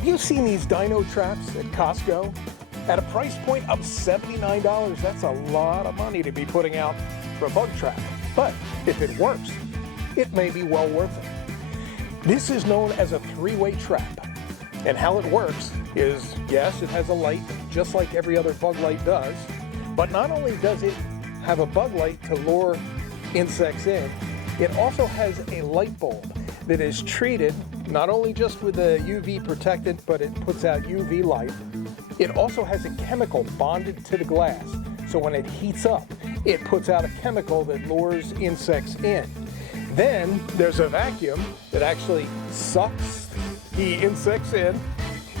Have you seen these DynaTraps at Costco? At a price point of $79, that's a lot of money to be putting out for a bug trap. But if it works, it may be well worth it. This is known as a three-way trap. And how it works is, yes, it has a light, just like every other bug light does. But not only does it have a bug light to lure insects in, it also has a light bulb that is treated not only just with a UV protectant, but it puts out UV light. It also has a chemical bonded to the glass, so when it heats up, it puts out a chemical that lures insects in. Then there's a vacuum that actually sucks the insects in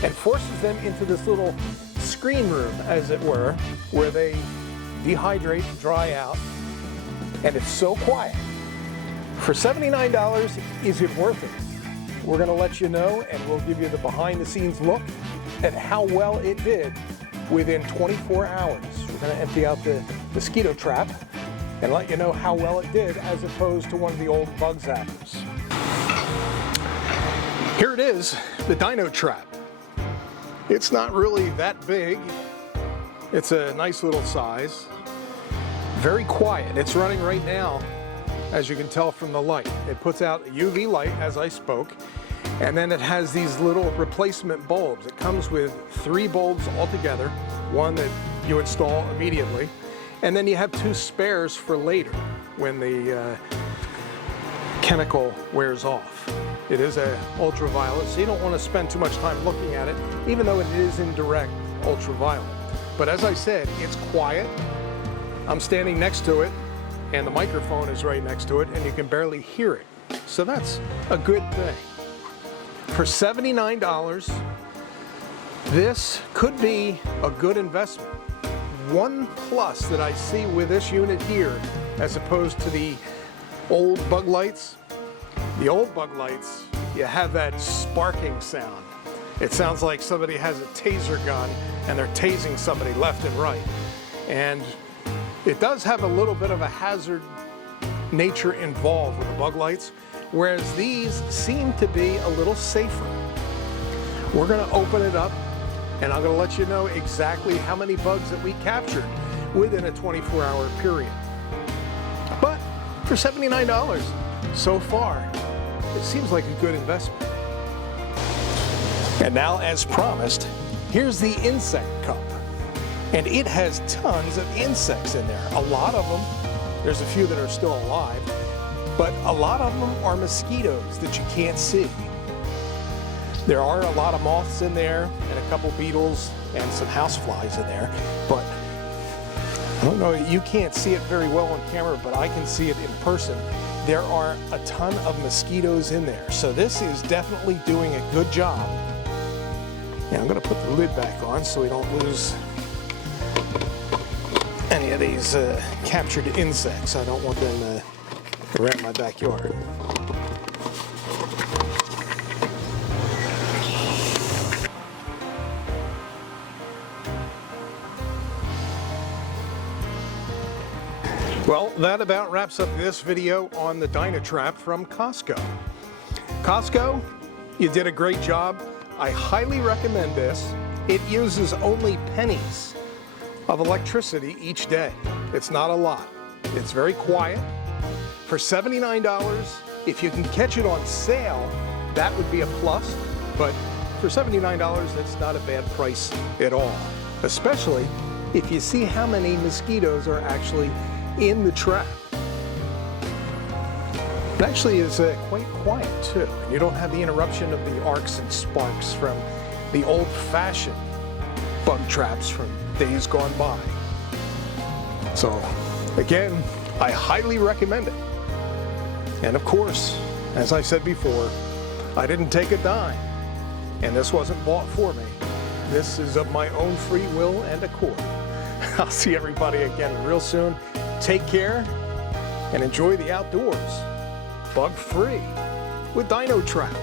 and forces them into this little screen room, as it were, where they dehydrate and dry out, and it's so quiet. For $79, is it worth it? We're going to let you know, and we'll give you the behind-the-scenes look at how well it did within 24 hours. We're going to empty out the mosquito trap and let you know how well it did as opposed to one of the old bug zappers. Here it is, the DynaTrap. It's not really that big. It's a nice little size. Very quiet. It's running right now, as you can tell from the light. It puts out UV light, as I spoke, and then it has these little replacement bulbs. It comes with 3 bulbs altogether, one that you install immediately, and then you have 2 spares for later when the chemical wears off. It is a ultraviolet, so you don't want to spend too much time looking at it, even though it is in direct ultraviolet. But as I said, it's quiet. I'm standing next to it, and the microphone is right next to it, and you can barely hear it. So that's a good thing. For $79, this could be a good investment. One plus that I see with this unit here, as opposed to the old bug lights, the old bug lights, you have that sparking sound. It sounds like somebody has a taser gun and they're tasing somebody left and right. And it does have a little bit of a hazard nature involved with the bug lights, whereas these seem to be a little safer. We're going to open it up, and I'm going to let you know exactly how many bugs that we captured within a 24-hour period. But for $79 so far, it seems like a good investment. And now, as promised, here's the insect cup. And it has tons of insects in there. A lot of them, there's a few that are still alive, but a lot of them are mosquitoes that you can't see. There are a lot of moths in there, and a couple beetles, and some houseflies in there, but I don't know, you can't see it very well on camera, but I can see it in person. There are a ton of mosquitoes in there, so this is definitely doing a good job. Now I'm going to put the lid back on so we don't lose any of these captured insects. I don't want them around my backyard. Well, that about wraps up this video on the DynaTrap from Costco. Costco, you did a great job. I highly recommend this. It uses only pennies of electricity each day. It's not a lot. It's very quiet. For $79, if you can catch it on sale, that would be a plus. But for $79, that's not a bad price at all. Especially if you see how many mosquitoes are actually in the trap. It actually is quite quiet too. You don't have the interruption of the arcs and sparks from the old-fashioned bug traps from days gone by. So again, I highly recommend it. And of course, as I said before, I didn't take a dime, and this wasn't bought for me. This is of my own free will and accord. I'll see everybody again real soon. Take care and enjoy the outdoors, bug-free, with DynaTrap.